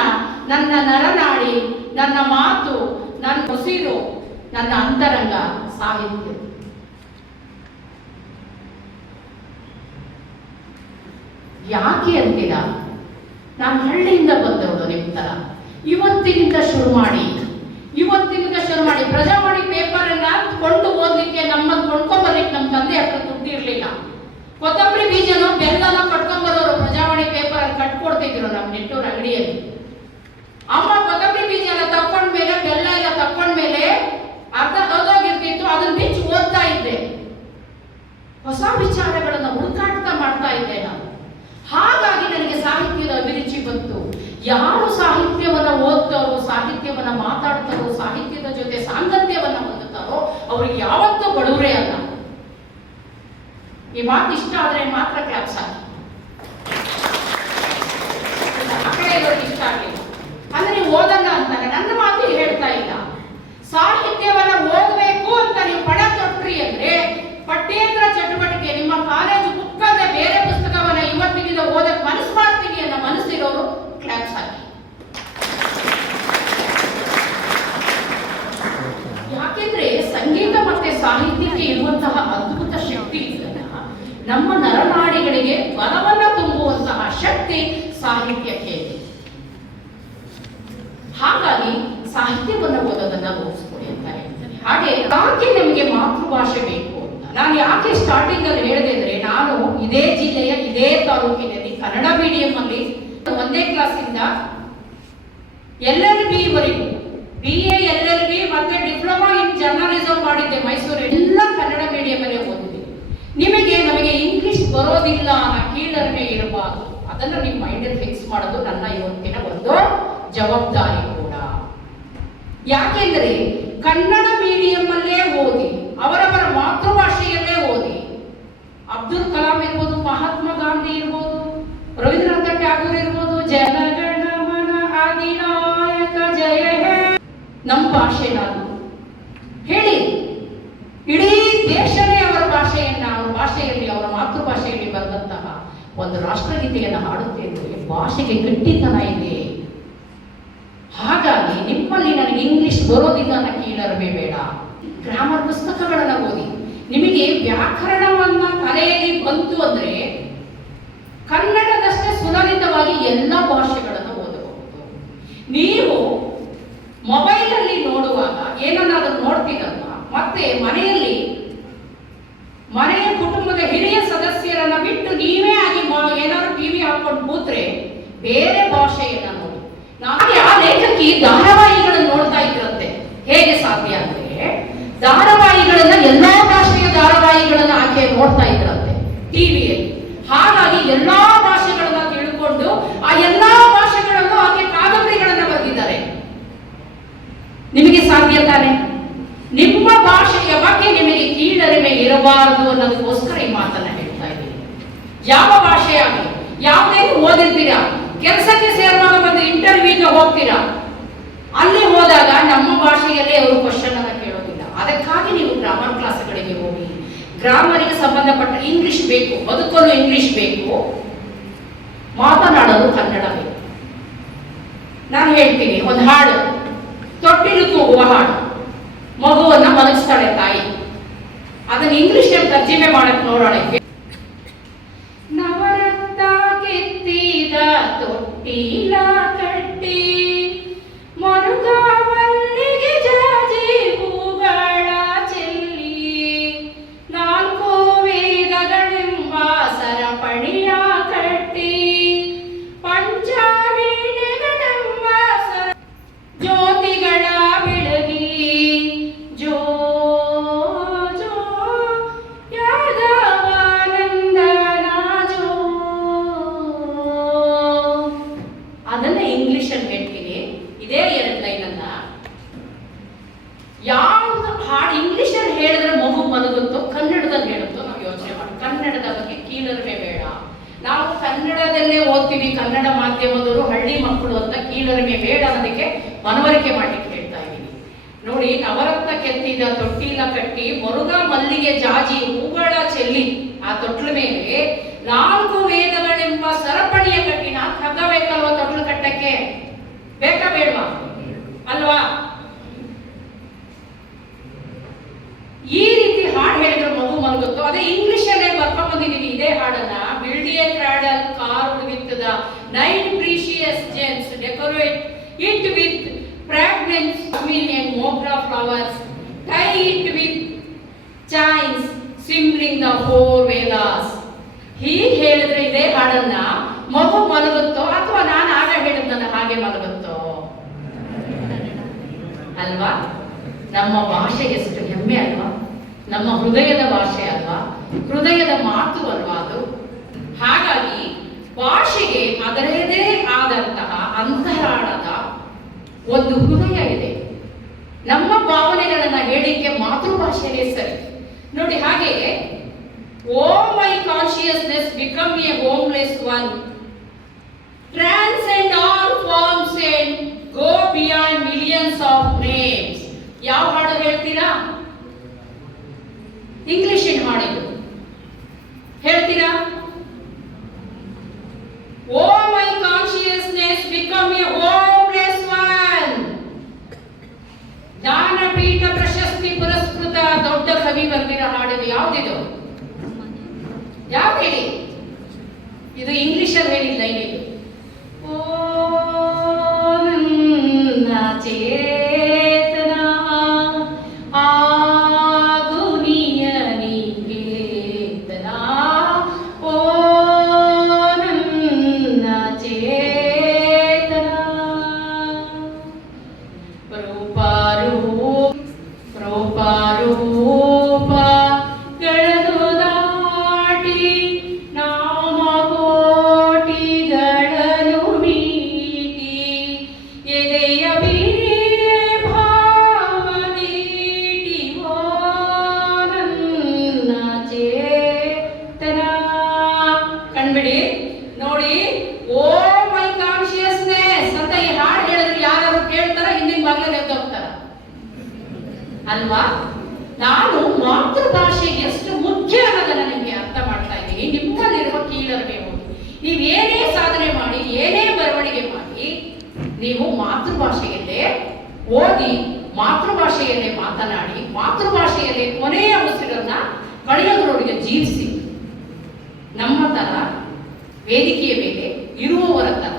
ನನ್ನ ನರನಾಡಿ, ನನ್ನ ಮಾತು, ನನ್ನ ಉಸಿರು, ನನ್ನ ಅಂತರಂಗ ಸಾಹಿತ್ಯ. ಯಾಕೆ ಅಂತೀರಾ? ನಾನು ಹಳ್ಳಿಯಿಂದ ಬಂದವಳು ನಿಮ್ಮ ತರ. ಇವತ್ತಿನಿಂದ ಶುರು ಮಾಡಿ ಪ್ರಜಾವಾಣಿ ಪೇಪರ್ ಅನ್ನ ಕೊಂಡು ಓದ್ಲಿಕ್ಕೆ ಕೊಂಡ್ಕೊಂಡ್ಬರ್ಲಿಕ್ಕೆ ನಮ್ಮ ತಂದೆ ಹತ್ರ ದುಡ್ಡು ಇರ್ಲಿಲ್ಲ. ಕೊತ್ತಂಬರಿ ಬೀಜನೋ ಬೆಲ್ಲನ ಕಟ್ಕೊಂಡ್ಬರೋರು ಪ್ರಜಾವಾಣಿ ಪೇಪರ್ ಅಲ್ಲಿ ಕಟ್ಕೊಡ್ತಿದ್ರು ನಮ್ಮ ನೆಟ್ಟೂರ್ ಅಂಗಡಿಯಲ್ಲಿ. ಅಮ್ಮ ಕೊತ್ತಂಬರಿ ಬೀಜ ಎಲ್ಲ ತಕೊಂಡ್ಮೇಲೆ, ಬೆಲ್ಲ ಎಲ್ಲ ತಕೊಂಡ್ಮೇಲೆ ಅರ್ಧ ಹೋಗಿರ್ತಿತ್ತು, ಅದನ್ನ ಬಿಚ್ಚಿ ಓದ್ತಾ ಇದ್ದೆ. ಹೊಸ ವಿಚಾರಗಳನ್ನ ಹುಡುಕಾಟ ಮಾಡ್ತಾ ಇದ್ದೆ ನಾನು. ಹಾಗಾಗಿ ನನಗೆ ಸಾಹಿತ್ಯದ ಅಭಿರುಚಿ ಬಂತು. ಯಾರು ಸಾಹಿತ್ಯವನ್ನ ಓದ್ತಾರೋ, ಸಾಹಿತ್ಯವನ್ನ ಮಾತಾಡ್ತಾರೋ, ಸಾಹಿತ್ಯದ ಜೊತೆ ಸಾಂಗತ್ಯವನ್ನ ಹೊಂದುತ್ತಾರೋ ಅವ್ರಿಗೆ ಯಾವತ್ತೂ ಬಡವರೇ ಅಲ್ಲ. ಈ ಮಾತು ಇಷ್ಟ ಆದ್ರೆ ಮಾತ್ರ ಕ್ಲಾಪ್ಸ್ ಹಾಕಿ. ಆ ಕಡೆ ಇರೋರಿಗೆ ಇಷ್ಟ ಆಗಲಿಲ್ಲ ಅಂದ್ರೆ ನೀವು ಓದಲ್ಲ ಅಂತಾನೆ. ನನ್ನ ಮಾತು ಹೇಳ್ತಾ ಇಲ್ಲ. ಸಾಹಿತ್ಯವನ್ನ ಓದಬೇಕು ಅಂತ ನೀವು ಪಣ ತೊಟ್ರಿ ಅಂದ್ರೆ ಪಠ್ಯೇತರ ಚಟುವಟಿಕೆ, ನಿಮ್ಮ ಕಾಲೇಜು ಬುಕ್ಕದ ಬೇರೆ ಪುಸ್ತಕವನ್ನ ಇವತ್ತಿನಿಂದ ಓದಕ್ ಮನಸ್ಸು ಮಾಡ್ತೀನಿ ಅನ್ನೋ ಮನಸ್ಸಿರೋರು ಕ್ಲಾಪ್ಸ್ ಹಾಕಿ. ಯಾಕೆಂದ್ರೆ ಸಂಗೀತ ಮತ್ತೆ ಸಾಹಿತ್ಯಕ್ಕೆ ಇರುವಂತಹ ಅದ್ಭುತ ಶಕ್ತಿ ಇದನ್ನ ನಮ್ಮ ನರನಾಡಿಗಳಿಗೆ ಬಲವನ್ನ ತುಂಬುವಂತಹ ಶಕ್ತಿ ಸಾಹಿತ್ಯಕ್ಕೆ ಇದೆ. ಹಾಗಾಗಿ ಸಾಹಿತ್ಯವನ್ನು ಓದೋದನ್ನ ರೂಪಿಸ್ಕೊಡಿ ಅಂತ ಹೇಳ್ತಾರೆ. ಹಾಗೆ ಯಾಕೆ ನಮಗೆ ಮಾತೃಭಾಷೆ ಬೇಕು ಅಂತ ನಾನು ಯಾಕೆ ಸ್ಟಾರ್ಟಿಂಗ್ ಅಲ್ಲಿ ಹೇಳಿದೆ ಅಂದ್ರೆ, ನಾನು ಇದೇ ಜಿಲ್ಲೆಯ ಇದೇ ತಾಲೂಕಿನಲ್ಲಿ ಕನ್ನಡ ಮೀಡಿಯಂ ಅಲ್ಲಿ 1ನೇ ಕ್ಲಾಸಿಂದ LLB ವರೆಗೂ BA LLB ಮತ್ತೆ ಡಿಪ್ಲೊಮಾ ಇನ್ ಜರ್ನಲಿಸಂ ಮಾಡಿದ್ದೆ ಮೈಸೂರು. ಎಲ್ಲ ಕನ್ನಡ ಮೀಡಿಯಂ ಅಲ್ಲೇ ಓದಿದೆ. ನಮಗೆ ಇಂಗ್ಲಿಷ್ ಬರೋದಿಲ್ಲ ಅನ್ನೋ ಕೀಳರಿಮೆ ಇರಬಾರದು. ಅದನ್ನ ನಿಮ್ಮ ಮೈಂಡಲ್ಲಿ ಫಿಕ್ಸ್ ಮಾಡೋದು ನನ್ನ ಇವತ್ತಿನ ಒಂದು ಜವಾಬ್ದಾರಿ ಕೂಡ. ಯಾಕೆಂದ್ರೆ ಕನ್ನಡ ಮೀಡಿಯಂ ಅಲ್ಲೇ ಓದಿ, ಅವರವರ ಮಾತೃಭಾಷೆಯಲ್ಲೇ ಓದಿ, ಅಬ್ದುಲ್ ಕಲಾಂ ಇರ್ಬೋದು, ಮಹಾತ್ಮ ಗಾಂಧಿ ಇರ್ಬೋದು, ರವೀಂದ್ರನಾಥ ಟ್ಯಾಗೋರ್ ಇರ್ಬೋದು, ಜನಗಣಮನ ಅಧಿನಾಯಕ ಜಯ ಹೇ, ನಮ್ಮ ಭಾಷೆ ನಾನು ಹೇಳಿ ಇಡೀ ದೇಶನೇ ಅವರ ಭಾಷೆಯನ್ನ, ಅವರ ಭಾಷೆಯಲ್ಲಿ, ಅವರ ಮಾತೃಭಾಷೆಯಲ್ಲಿ ಬರೆದಂತಹ ಒಂದು ರಾಷ್ಟ್ರಗೀತೆಯನ್ನು ಹಾಡುತ್ತೇವೆ. ಭಾಷೆಗೆ ಗಟ್ಟಿತನ ಇದೆ. ಹಾಗಾಗಿ ನಿಮ್ಮಲ್ಲಿ ನನಗೆ ಇಂಗ್ಲಿಷ್ ಬರೋದಿಲ್ಲ ಅನ್ನೋ ಕೀಳರಿಮೆ ಬೇಡ. ಗ್ರಾಮರ್ ಪುಸ್ತಕಗಳನ್ನ ಓದಿ. ನಿಮಗೆ ವ್ಯಾಕರಣವನ್ನ ತಲೆಯಲ್ಲಿ ಬಂತು ಅಂದ್ರೆ ಕನ್ನಡದಷ್ಟೇ ಸುಲಲಿತವಾಗಿ ಎಲ್ಲ ಭಾಷೆಗಳನ್ನು ಓದಬಹುದು. ನೀವು ಮೊಬೈಲ್ ಅಲ್ಲಿ ನೋಡುವಾಗ ಏನನ್ನಾದ್ರೂ ನೋಡ್ತೀರಲ್ಲ, ಮತ್ತೆ ಮನೆಯ ಕುಟುಂಬದ ಹಿರಿಯ ಸದಸ್ಯರನ್ನ ಬಿಟ್ಟು ನೀವೇ ಆಗಿ ಏನಾದ್ರು ಟಿವಿ ಹಾಕೊಂಡು ಕೂತ್ರೆ ಬೇರೆ ಭಾಷೆಯನ್ನ ನೋಡಿ. ನಾನು ಆ ಲೇಖಕಿ ಧಾರಾವಾಹಿಗಳನ್ನು ನೋಡ್ತಾ ಇದ್ರಂತೆ. ಹೇಗೆ ಸಾಧ್ಯ ಅಂದ್ರೆ ಧಾರಾವಾಹಿಗಳನ್ನ ಎಲ್ಲಾ ಭಾಷೆಯ ಧಾರಾವಾಹಿಗಳನ್ನ ಆಕೆ ನೋಡ್ತಾ ಇದ್ರಂತೆ ಟಿವಿಯಲ್ಲಿ. ಹಾಗಾಗಿ ಎಲ್ಲಾ ಭಾಷೆಗಳನ್ನ ತಿಳ್ಕೊಂಡು ಆ ಎಲ್ಲಾ ಭಾಷೆಗಳನ್ನು ಆಕೆ ಕಾದಂಬರಿಗಳನ್ನ ಬರೆದಿದ್ದಾರೆ. ನಿಮಗೆ ಸಾಧ್ಯ ತಾನೆ? ನಿಮ್ಮ ಭಾಷೆಯ ಬಗ್ಗೆ ನಿಮಗೆ ಕೀಳರಿಮೆ ಇರಬಾರದು ಅನ್ನೋದಕ್ಕೋಸ್ಕರ ಈ ಮಾತನ್ನ ಹೇಳ್ತಾ ಇದ್ದೀನಿ. ಯಾವ ಭಾಷೆ ಆಗಲಿ, ಯಾವುದೇನು ಓದಿರ್ತೀರಾ, ಕೆಲಸಕ್ಕೆ ಸೇರುವಾಗ ಬಂದು ಇಂಟರ್ವ್ಯೂಗೆ ಹೋಗ್ತೀರಾ, ಅಲ್ಲಿ ಹೋದಾಗ ನಮ್ಮ ಭಾಷೆಯಲ್ಲೇ ಅವರು ಕ್ವಶನ್ ಅನ್ನ ಕೇಳೋದಿಲ್ಲ. ಅದಕ್ಕಾಗಿ ನೀವು ಗ್ರಾಮರ್ ಕ್ಲಾಸ್ಗಳಿಗೆ ಹೋಗಿ. ಗ್ರಾಮರಿಗೆ ಸಂಬಂಧಪಟ್ಟ ಇಂಗ್ಲಿಷ್ ಬೇಕು, ಬದುಕಲು ಇಂಗ್ಲಿಷ್ ಬೇಕು, ಮಾತನಾಡಲು ಕನ್ನಡ ಬೇಕು. ನಾನು ಹೇಳ್ತೀನಿ ಒಂದು ಹಾಡು, ತೊಟ್ಟಿಲು ಕೂಗುವ ಹಾಡು. ಮಗುವನ್ನ ಮಲಗಿಸ್ತಾಳೆ ತಾಯಿ, ಅದನ್ನ ಇಂಗ್ಲಿಷ್ ತರ್ಜಮೆ ಮಾಡಕ್ ನೋಡೋಣ. ನವರತ್ನ ಕೆತ್ತಿದ ತೊಟ್ಟಿಲ ಕಟ್ಟಿ ಮರುಗಾವಲ್ಲಿಗೆ ಜಾಜಿ ಹೂಗಳ ಚೆಲ್ಲಿ 4 ವೇದಗಳೆಂಬ ಸರಪಣಿಯ ಕಟ್ಟಿ ಪಂಚವೀಣೆಗಳೆಂಬ ಜ್ಯೋತಿಗಳ ಬೆಳಗಿ ಜೋ ಜೋ ಯಾದವಾನಂದನ ಜೋ. ಅದನ್ನ ಇಂಗ್ಲಿಷ್ ಅಲ್ಲಿ ಹೇಳ್ತೀನಿ. ಇದೇ 2 ಲೈನ್ ಅನ್ನ ಯಾವ್ದು ಹಾಡು ಇಂಗ್ಲಿಷ್ ಅಲ್ಲಿ ಹೇಳಿದ್ರೆ ಮಗು ಮಲಗುತ್ತೋ, ಕನ್ನಡದಲ್ಲಿ ಹೇಳುತ್ತೋ ನಾವು ಯೋಚನೆ ಮಾಡಿ. ಕನ್ನಡದ ಬಗ್ಗೆ ಕೀಳರಿಮೆ ಬೇಡ. ನಾವು ಕನ್ನಡದಲ್ಲೇ ಓದ್ತೀವಿ, ಕನ್ನಡ ಮಾಧ್ಯಮದವರು ಹಳ್ಳಿ ಮಕ್ಕಳು ಅಂತ ಕೀಳರಿಮೆ ಬೇಡ ಅನ್ನೋದಕ್ಕೆ ಮನವರಿಕೆ ಮಾಡ್ಲಿಕ್ಕೆ ಹೇಳ್ತಾ ಇದ್ದೀನಿ. ನೋಡಿ ನೋಡಿ, ನವರತ್ನ ಕೆತ್ತಿದ ತೊಟ್ಟಿಲ ಕಟ್ಟಿ ಮೊರುಗ ಮಲ್ಲಿಗೆ ಜಾಜಿ ಹೂಗಳ ಚೆಲ್ಲಿ ಆ ತೊಟ್ಲ ಮೇಲೆ 4 ವೇದಗಳೆಂಬ ಸರಪಣಿಯ ಕಟ್ಟಿನ ಹಗ್ಗಬೇಕಲ್ವ ತೊಟ್ಲು ಕಟ್ಟಕ್ಕೆ? ಬೇಕಾ ಬೇಡವಾ? ಅಲ್ವಾ? ಈ ರೀತಿ ಹಾಡು ಹೇಳಿದ್ರೆ ಮಗು ಮಲಗುತ್ತೋ. ಅದೇ ಇಂಗ್ಲಿಷ್ ಅಲ್ಲೇ ಬರ್ಕೊಂಡ್ ಬಂದಿದ್ದೀನಿ ಇದೇ ಹಾಡನ್ನ. Build a cradle carved with the 9 precious gems, decorate it with fragrant jasmine and mogra flowers, tie it with chains symboling the 4 Vedas. ಹೀಗೆ ಹೇಳಿದ್ರೆ ಇದೇ ಹಾಡನ್ನ ಮಗು ಮಲಗುತ್ತೋ ಅಥವಾ ನಾನು ಆಗ ಹೇಳಿದ್ದನ್ನ ಹಾಗೆ ಮಲಗುತ್ತೋ? ಅಲ್ವಾ? ನಮ್ಮ ಭಾಷೆ ಎಷ್ಟು ಹೆಮ್ಮೆ ಅಲ್ವಾ? ನಮ್ಮ ಹೃದಯದ ಭಾಷೆ ಅಲ್ವಾ? ಹೃದಯದ ಮಾತು ಅಲ್ವಾ ಅದು? ಹಾಗಾಗಿ ಭಾಷೆಗೆ ಅದರದೇ ಆದಂತಹ ಅಂತರಾಳದ ಒಂದು ಹೃದಯ ಇದೆ. ನಮ್ಮ ಭಾವನೆಗಳನ್ನ ಹೇಳಿಕೆ ಮಾತೃಭಾಷೆಯೇ ಸರಿ. ನೋಡಿ, ಹಾಗೆ oh my consciousness become a homeless one, transcend all forms and go beyond millions of names. ಯಾವ ಹಾಡು ಹೇಳ್ತೀರಾ? ಇಂಗ್ಲಿಷಿನ ಹಾಡಿದು ಹೇಳ್ತೀರಾ? Oh my consciousness become a homeless one. Jnanpith ಪ್ರಶಸ್ತಿ ಪುರಸ್ಕೃತ ದೊಡ್ಡ ಕವಿ ಬರೆದಿರೋ ಹಾಡಿದು ಯಾವ್ದಿದು? ಯಾವ್ದು ಹೇಳಿ? ಇದು ಇಂಗ್ಲಿಷಲ್ಲಿ ಹೇಳಿದ ಲೈನ್ ಇದು. ಓ ನನ್ನ ಚೇತನ ಆಗುನಿಯ ನಿಕೇತನ, ಓ ನನ್ನ ಚೇತನ ರೂಪ ಗಳದು ದಾಟಿ ನಾಮಕೋಟಿಗಳನ್ನು ಮೀಟಿ ಎದೆಯ ಬೀರೆ ಭಾವದೀಟಿ, ಓ ನನ್ನ ಚೇತನ. ಕಣ್ಬಿಡಿ, ನೋಡಿ, ಓ ಮೈ ಕಾನ್ಶಿಯಸ್ನೆಸ್ ಅಂತ ಈ ಹಾಡು ಹೇಳಿದ್ರೆ ಯಾರು ಕೇಳ್ತಾರ? ಹಿಂದಿನ ಬಾಗಿಲಲ್ಲಿ ಎದ್ದು ಹೋಗ್ತಾರ ಅಲ್ವಾ? ನಾನು ಮಾತೃಭಾಷೆ ಎಷ್ಟು ಮುಖ್ಯ ಅನ್ನೋದನ್ನ ನಿಮಗೆ ಅರ್ಥ ಮಾಡ್ತಾ ಇದ್ದೀನಿ. ನಿಮ್ಮಲ್ಲಿರುವ ಕೀಳರಿಮೆ ಹೋಗಿ ನೀವು ಏನೇ ಸಾಧನೆ ಮಾಡಿ, ಏನೇ ಬರವಣಿಗೆ ಮಾಡಿ, ನೀವು ಮಾತೃಭಾಷೆಯಲ್ಲೇ ಓದಿ, ಮಾತೃಭಾಷೆಯಲ್ಲೇ ಮಾತನಾಡಿ, ಮಾತೃಭಾಷೆಯಲ್ಲೇ ಕೊನೆಯ ಉಸಿರನ್ನ ಕಳೆಯೋದ್ರೊಳಗೆ ಜೀವಿಸಿ. ನಮ್ಮ ತರ ವೇದಿಕೆಯ ಮೇಲೆ ಇರುವವರ ತರ.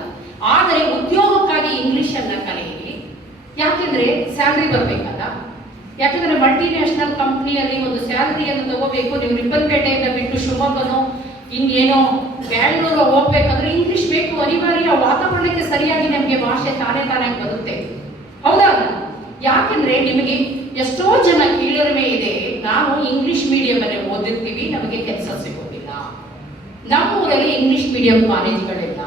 ಆದರೆ ಉದ್ಯೋಗಕ್ಕಾಗಿ ಇಂಗ್ಲಿಷ್ ಅನ್ನ ಕಲಿಯಿರಿ. ಯಾಕೆಂದ್ರೆ ಸ್ಯಾಲ್ರಿ ಬರ್ಬೇಕಲ್ಲ. ಯಾಕಂದ್ರೆ ಮಲ್ಟಿನ್ಯಾಷನಲ್ ಕಂಪ್ನಿಯಲ್ಲಿ ಒಂದು ಸ್ಯಾಲರಿಯನ್ನು ತಗೋಬೇಕು. ನೀವು ರಿಪ್ಪನ್ಪೇಟೆಯಿಂದ ಬಿಟ್ಟು ಶಿವಮೊಗ್ಗನೋ ಇನ್ನೇನೋ ಬ್ಯಾಂಗ್ಳೂರು ಹೋಗ್ಬೇಕಂದ್ರೆ ಇಂಗ್ಲಿಷ್ ಬೇಕು, ಅನಿವಾರ್ಯ. ವಾತಾವರಣಕ್ಕೆ ಸರಿಯಾಗಿ ನಮಗೆ ಭಾಷೆ ತಾನೇ ಬರುತ್ತೆ. ಹೌದಾ? ಯಾಕೆಂದ್ರೆ ನಿಮಗೆ ಎಷ್ಟೋ ಜನ ಕೀಳರಿಮೆ ಇದೆ. ನಾನು ಇಂಗ್ಲಿಷ್ ಮೀಡಿಯಂ ಅಲ್ಲಿ ಓದಿರ್ತೀವಿ, ನಮಗೆ ಕೆಲಸ ಸಿಗೋದಿಲ್ಲ. ನಮ್ಮೂರಲ್ಲಿ ಇಂಗ್ಲಿಷ್ ಮೀಡಿಯಂ ಕಾಲೇಜುಗಳಿಲ್ಲ.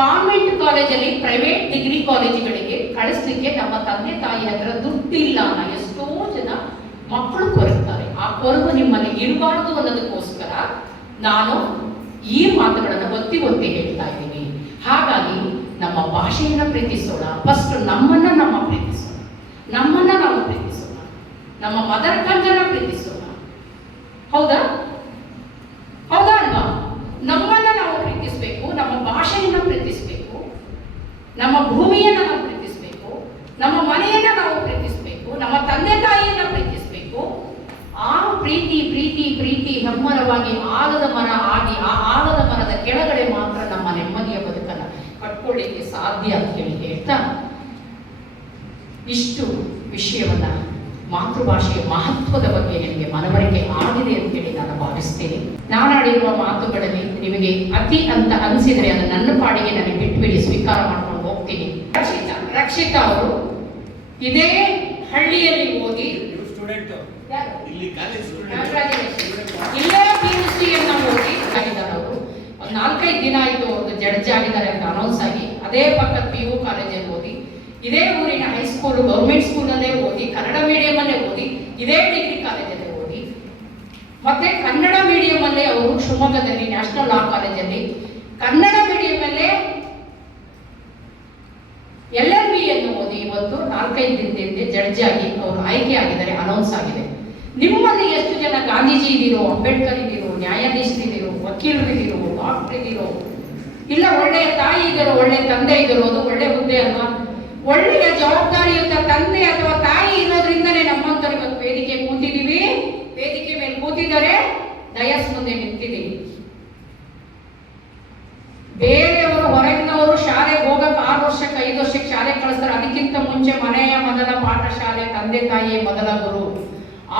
ಕಾನ್ವೆಂಟ್ ಕಾಲೇಜಲ್ಲಿ ಪ್ರೈವೇಟ್ ಡಿಗ್ರಿ ಕಾಲೇಜುಗಳಿಗೆ ಕಳಿಸ್ಲಿಕ್ಕೆ ನಮ್ಮ ತಂದೆ ತಾಯಿ ಹತ್ರ ದುಡ್ಡಿಲ್ಲ. ಎಷ್ಟೋ ಜನ ಮಕ್ಕಳು ಕೊರಗ್ತಾರೆ. ಆ ಕೊರಗು ನಿಮ್ಮಲ್ಲಿ ಇರಬಾರ್ದು ಅನ್ನೋದಕ್ಕೋಸ್ಕರ ನಾನು ಈ ಮಾತುಗಳನ್ನು ಒತ್ತಿ ಹೇಳ್ತಾ ಇದ್ದೀನಿ. ಹಾಗಾಗಿ ನಮ್ಮ ಭಾಷೆಯನ್ನ ಪ್ರೀತಿಸೋಣ. ಫಸ್ಟ್ ನಮ್ಮನ್ನ ನಾವು ಪ್ರೀತಿಸೋಣ, ನಮ್ಮ ಮದರ್ ಟಂಗ್ ಅನ್ನ ಪ್ರೀತಿಸೋಣ. ಹೌದಾ ಅಲ್ವಾ? ನಮ್ಮನ್ನ ನಾವು ಪ್ರೀತಿಸಬೇಕು, ನಮ್ಮ ಭಾಷೆಯನ್ನ ಪ್ರೀತಿಸಬೇಕು, ನಮ್ಮ ಭೂಮಿಯನ್ನ ನಾವು ಪ್ರೀತಿಸಬೇಕು, ನಮ್ಮ ಮನೆಯನ್ನ ನಾವು ಪ್ರೀತಿಸಬೇಕು, ನಮ್ಮ ತಂದೆ ತಾಯಿಯನ್ನ ಪ್ರೀತಿಸಬೇಕು. ಆ ಪ್ರೀತಿ ಪ್ರೀತಿ ಪ್ರೀತಿ ಹೆಮ್ಮರವಾಗಿ ಆಲದ ಮರ ಆಗಿ ಆ ಆಲದ ಮರದ ಕೆಳಗಡೆ ಮಾತ್ರ ನಮ್ಮ ನೆಮ್ಮದಿಯ ಬದುಕನ್ನ ಕಟ್ಕೊಳ್ಳಿಕ್ಕೆ ಸಾಧ್ಯ ಅಂತ ಹೇಳ್ತಾ ಇಷ್ಟು ವಿಷಯವನ್ನ, ಮಾತೃಭಾಷೆಯ ಮಹತ್ವದ ಬಗ್ಗೆ ನಿಮಗೆ ಮನವರಿಕೆ ಆಗಿದೆ ಅಂತೇಳಿ ನಾನು ಭಾವಿಸ್ತೇನೆ. ನಾನಾಡಿರುವ ಮಾತುಗಳಲ್ಲಿ ನಿಮಗೆ ಅತಿ ಅಂತ ಅನಿಸಿದ್ರೆ ಅದು ನನ್ನ ಪಾಡಿಗೆ ನನಗೆ ಬಿಟ್ಟು ಸ್ವೀಕಾರ ಮಾಡ್ಕೊಂಡು ಹೋಗ್ತೀನಿ. ರಕ್ಷಿತಾ ಅವರು ಇದೇ ಹಳ್ಳಿಯಲ್ಲಿ ಓದಿ ಇಲ್ಲೇ PUCಯನ್ನು ಓದಿ ಆಗಿದ್ದಾರೆ. ಅವರು ಒಂದು 4-5 ದಿನ ಆಯಿತು ಅವ್ರದ್ದು ಜಡ್ಜ್ ಆಗಿದ್ದಾರೆ ಅಂತ ಅನೌನ್ಸ್ ಆಗಿ. ಅದೇ ಪಕ್ಕದ PU ಕಾಲೇಜಲ್ಲಿ ಓದಿ, ಇದೇ ಊರಿನ ಹೈಸ್ಕೂಲ್ ಗೌರ್ಮೆಂಟ್ ಸ್ಕೂಲಲ್ಲೇ ಓದಿ, ಕನ್ನಡ ಮೀಡಿಯಂ ಅಲ್ಲೇ ಓದಿ, ಇದೇ ಡಿಗ್ರಿ ಕಾಲೇಜಲ್ಲೇ ಓದಿ, ಮತ್ತೆ ಕನ್ನಡ ಮೀಡಿಯಂ ಅಲ್ಲೇ ಅವರು ಶಿವಮೊಗ್ಗದಲ್ಲಿ ನ್ಯಾಷನಲ್ ಲಾ ಕಾಲೇಜಲ್ಲಿ ಕನ್ನಡ ಮೀಡಿಯಂ ಅಲ್ಲೇ LLB ಅನ್ನು ಓದಿ ಇವತ್ತು 4-5 ದಿನದಿಂದ ಜಡ್ಜ್ ಆಗಿ ಅವರು ಆಯ್ಕೆ ಆಗಿದ್ದಾರೆ, ಅನೌನ್ಸ್ ಆಗಿದೆ. ನಿಮ್ಮಲ್ಲಿ ಎಷ್ಟು ಜನ ಗಾಂಧೀಜಿ ಇದ್ದೀರೋ, ಅಂಬೇಡ್ಕರ್ ಇದ್ದೀರೋ, ನ್ಯಾಯಾಧೀಶರಿದ್ದೀರೋ, ವಕೀಲರಿದ್ದೀರೋ, ಡಾಕ್ಟರ್ ಇದ್ದೀರೋ, ಇಲ್ಲ ಒಳ್ಳೆಯ ತಾಯಿ ಇದ್ದೀರೋ, ಒಳ್ಳೆಯ ತಂದೆ ಇದ್ದೀರೋ, ಅದು ಒಳ್ಳೆ ಹುದ್ದೆ ಅಲ್ವಾ? ಒಳ್ಳೆಯ ಜವಾಬ್ದಾರಿಯುತ ತಂದೆ ಅಥವಾ ತಾಯಿ ಇರೋದ್ರಿಂದಲೇ ನಮ್ಮಂತರ ಇವತ್ತು ವೇದಿಕೆ ಕೂತಿದ್ದೀವಿ. ವೇದಿಕೆ ಮೇಲೆ ಕೂತಿದ್ದಾರೆ, ಡಯಸ್ ಮುಂದೆ ನಿಂತಿದ್ದೀವಿ. ಬೇರೆಯವರು ಹೊರಗಿನವರು ಶಾಲೆಗೆ ಹೋಗಕ್ಕೆ 6 ವರ್ಷಕ್ಕೆ 5 ವರ್ಷಕ್ಕೆ ಶಾಲೆ ಕಳಿಸ್ತಾರೆ. ಅದಕ್ಕಿಂತ ಮುಂಚೆ ಮನೆಯ ಮೊದಲ ಪಾಠಶಾಲೆ ತಂದೆ ತಾಯಿಯೇ ಮೊದಲ ಗುರು.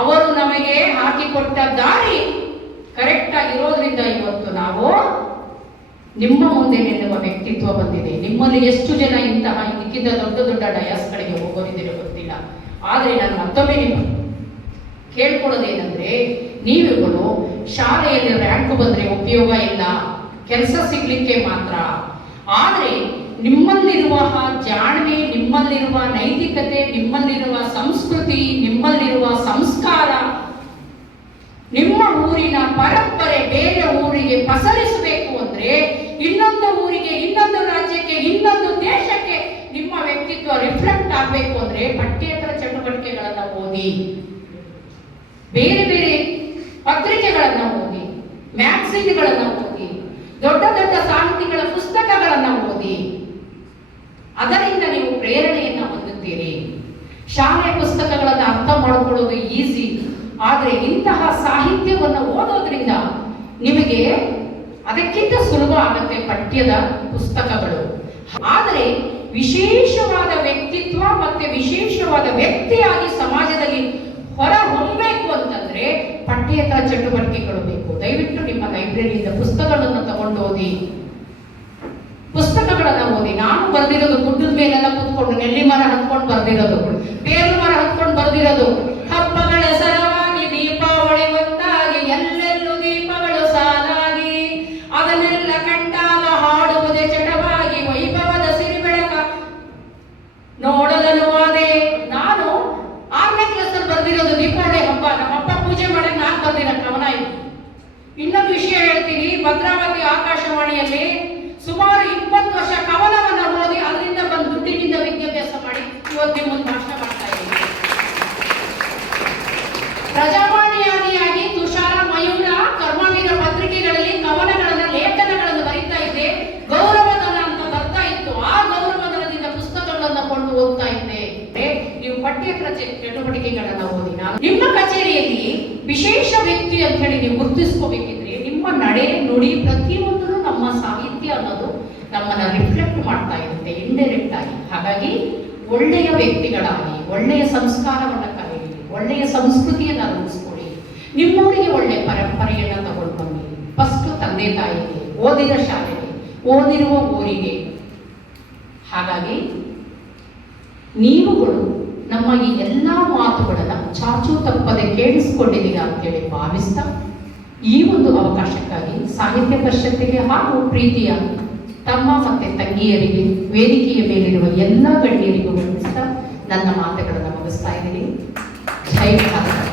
ಅವರು ನಮಗೆ ಹಾಕಿಕೊಟ್ಟ ದಾರಿ ಕರೆಕ್ಟ್ ಆಗಿರೋದ್ರಿಂದ ಇವತ್ತು ನಾವು ನಿಮ್ಮ ಮುಂದೆ ನಿಲ್ಲುವ ವ್ಯಕ್ತಿತ್ವ ಬಂದಿದೆ. ನಿಮ್ಮಲ್ಲಿ ಎಷ್ಟು ಜನ ಇಂತಹ ಇದಕ್ಕಿಂತ ದೊಡ್ಡ ದೊಡ್ಡ ಡಯಾಸ್ಗಳಿಗೆ ಹೋಗೋರಿದ್ದೀರೋ ಗೊತ್ತಿಲ್ಲ. ಆದರೆ ನಾನು ಮತ್ತೊಮ್ಮೆ ನಿಮ್ಮ ಕೇಳ್ಕೊಳ್ಳೋದೇನೆಂದ್ರೆ, ನೀವುಗಳು ಶಾಲೆಯಲ್ಲಿ ರ್ಯಾಂಕ್ ಬಂದ್ರೆ ಉಪಯೋಗ ಇಲ್ಲ, ಕೆಲಸ ಸಿಗ್ಲಿಕ್ಕೆ ಮಾತ್ರ. ಆದರೆ ನಿಮ್ಮಲ್ಲಿರುವ ಜಾಣ್ಮೆ, ನಿಮ್ಮಲ್ಲಿರುವ ನೈತಿಕತೆ, ನಿಮ್ಮಲ್ಲಿರುವ ಸಂಸ್ಕೃತಿ, ನಿಮ್ಮಲ್ಲಿರುವ ಸಂಸ್ಕಾರ, ನಿಮ್ಮ ಊರಿನ ಪರಂಪರೆ ಬೇರೆ ಊರಿಗೆ ಪಸರಿಸಬೇಕು ಅಂದ್ರೆ, ಇನ್ನೊಂದು ಊರಿಗೆ, ಇನ್ನೊಂದು ರಾಜ್ಯಕ್ಕೆ, ಇನ್ನೊಂದು ದೇಶಕ್ಕೆ ನಿಮ್ಮ ವ್ಯಕ್ತಿತ್ವ ರಿಫ್ಲೆಕ್ಟ್ ಆಗಬೇಕು ಅಂದ್ರೆ ಪಠ್ಯೇತರ ಚಟುವಟಿಕೆಗಳನ್ನ ಓದಿ, ಬೇರೆ ಬೇರೆ ಪತ್ರಿಕೆಗಳನ್ನ ಓದಿ, ಮ್ಯಾಗಝಿನ್ಗಳನ್ನ ಓದಿ, ದೊಡ್ಡ ದೊಡ್ಡ ಸಾಹಿತಿಗಳ ಪುಸ್ತಕಗಳನ್ನ ಓದಿ. ಅದರಿಂದ ನೀವು ಪ್ರೇರಣೆಯನ್ನ ಹೊಂದುತ್ತೀರಿ. ಶಾಲೆಯ ಪುಸ್ತಕಗಳನ್ನು ಅರ್ಥ ಮಾಡಿಕೊಳ್ಳೋದು ಈಸಿ, ಆದರೆ ಇಂತಹ ಸಾಹಿತ್ಯವನ್ನು ಓದೋದ್ರಿಂದ ನಿಮಗೆ ಅದಕ್ಕಿಂತ ಸುಲಭ ಆಗುತ್ತೆ ಪಠ್ಯದ ಪುಸ್ತಕಗಳು. ಆದರೆ ವಿಶೇಷವಾದ ವ್ಯಕ್ತಿತ್ವ ಮತ್ತೆ ವಿಶೇಷವಾದ ವ್ಯಕ್ತಿಯಾಗಿ ಸಮಾಜದಲ್ಲಿ ಹೊರ ಹೊಮ್ಮಬೇಕು ಅಂತಂದ್ರೆ ಪಠ್ಯೇತರ ಚಟುವಟಿಕೆಗಳು ಬೇಕು. ದಯವಿಟ್ಟು ನಿಮ್ಮ ಲೈಬ್ರರಿಯಿಂದ ಪುಸ್ತಕಗಳನ್ನು ತಗೊಂಡು ಓದಿ, ಪುಸ್ತಕಗಳನ್ನ ಓದಿ. ನಾನು ಬರ್ದಿರೋದು ಗುಡ್ಡದ ಮೇಲೆಲ್ಲ ಕೂತ್ಕೊಂಡು ನೆಲ್ಲಿ ಮರ ಹತ್ಕೊಂಡು ಬರ್ದಿರೋದು, ಬೇರು ಮರ ಹತ್ಕೊಂಡು ಬರ್ದಿರೋದು. ಹಬ್ಬಗಳ ಸರವಾಗಿ ದೀಪಾವಳಿ ಹೊತ್ತಾಗಿ ಎಲ್ಲೆಲ್ಲೂ ದೀಪಗಳು ಸಾಲಾಗಿ, ಅದನ್ನೆಲ್ಲ ಕಂಡಾಗ ಹಾಡುವುದೇ ಚಟವಾಗಿ ವೈಭವದ ಸಿರಿಬೆಳಕ ನೋಡದನು ಅದೇ. ನಾನು 6ನೇ ಕ್ಲಾಸಲ್ಲಿ ಬರ್ದಿರೋದು ದೀಪಾವಳಿ ಹಬ್ಬ. ನಮ್ಮಪ್ಪ ಪೂಜೆ ಮಾಡಿ ನಾನು ಬರ್ದಿರೋ ಕವನ ಇದು. ಇನ್ನೊಂದು ವಿಷಯ ಹೇಳ್ತೀನಿ, ಭದ್ರಾವತಿ ಆಕಾಶವಾಣಿಯಲ್ಲಿ ಸುಮಾರು 20 ವರ್ಷ ಕವನವನ್ನ ಓದಿ ಅದರಿಂದ ಬಂದು ದುಡ್ಡಿನಿಂದ ವಿದ್ಯಾಭ್ಯಾಸ ಮಾಡಿ ಇವತ್ತು ಮುಂದೆ ಭಾಷಣ ಮಾಡ್ತಾ ಇದ್ದೀನಿ. ಪ್ರಜಾವಾಣಿಯಾಗಿ ತುಷಾರ, ಮಯೂರ, ಕರ್ಮವೀರ ಪತ್ರಿಕೆಗಳಲ್ಲಿ ಕವನಗಳನ್ನ, ಲೇಖನಗಳನ್ನು ಬರೀತಾ ಇದ್ದೆ. ಗೌರವಧನ ಅಂತ ಬರ್ತಾ ಇತ್ತು. ಆ ಗೌರವಧನದಿಂದ ಪುಸ್ತಕಗಳನ್ನ ಕೊಂಡು ಓದ್ತಾ ಇದ್ದೆ. ನೀವು ಪಠ್ಯೇತರ ಚಟುವಟಿಕೆಗಳನ್ನ ಓದಿ. ನಿಮ್ಮ ಕಚೇರಿಯಲ್ಲಿ ವಿಶೇಷ ವ್ಯಕ್ತಿ ಅಂತ ಹೇಳಿ ನೀವು ಗುರುತಿಸ್ಕೋಬೇಕಿದ್ರೆ ನಿಮ್ಮ ನಡೆ, ನುಡಿ ಪ್ರತಿಯೊಂದು ನಮ್ಮ ಸಾಹಿತ್ಯ ಅನ್ನೋದು ನಮ್ಮನ್ನ ರಿಫ್ಲೆಕ್ಟ್ ಮಾಡ್ತಾ ಇರುತ್ತೆ ಇಂಡೈರೆಕ್ಟ್ ಆಗಿ. ಹಾಗಾಗಿ ಒಳ್ಳೆಯ ವ್ಯಕ್ತಿಗಳಾಗಿ, ಒಳ್ಳೆಯ ಸಂಸ್ಕಾರವನ್ನ ಕಲಿಯಿರಿ, ಒಳ್ಳೆಯ ಸಂಸ್ಕೃತಿಯನ್ನ ರೂಢಿಸ್ಕೊಳ್ಳಿ. ನಿಮ್ಮೂರಿಗೆ ಒಳ್ಳೆಯ ಪರಂಪರೆಯನ್ನ ತಗೊಂಡು ಬನ್ನಿ. ಫಸ್ಟ್ ತಂದೆ ತಾಯಿಗೆ, ಓದಿದ ಶಾಲೆಗೆ, ಓದಿರುವ ಊರಿಗೆ. ಹಾಗಾಗಿ ನೀವುಗಳು ನಮ್ಮ ಈ ಎಲ್ಲ ಮಾತುಗಳನ್ನ ಚಾಚು ತಪ್ಪದೆ ಕೇಳಿಸ್ಕೊಂಡಿದ್ದೀರಾ ಅಂತೇಳಿ ಭಾವಿಸ್ತಾ, ಈ ಒಂದು ಅವಕಾಶಕ್ಕಾಗಿ ಸಾಹಿತ್ಯ ಪರಿಷತ್ತಿಗೆ ಹಾಗೂ ಪ್ರೀತಿಯ ತಮ್ಮ ಮತ್ತೆ ತಂಗಿಯರಿಗೆ, ವೇದಿಕೆಯ ಮೇಲಿರುವ ಎಲ್ಲ ಗಣ್ಯರಿಗೂ ವಂದಿಸ್ತಾ ನನ್ನ ಮಾತುಗಳನ್ನು ಮುಗಿಸ್ತಾ ಇದ್ದೀನಿ. ಜೈ ಭಾರತ.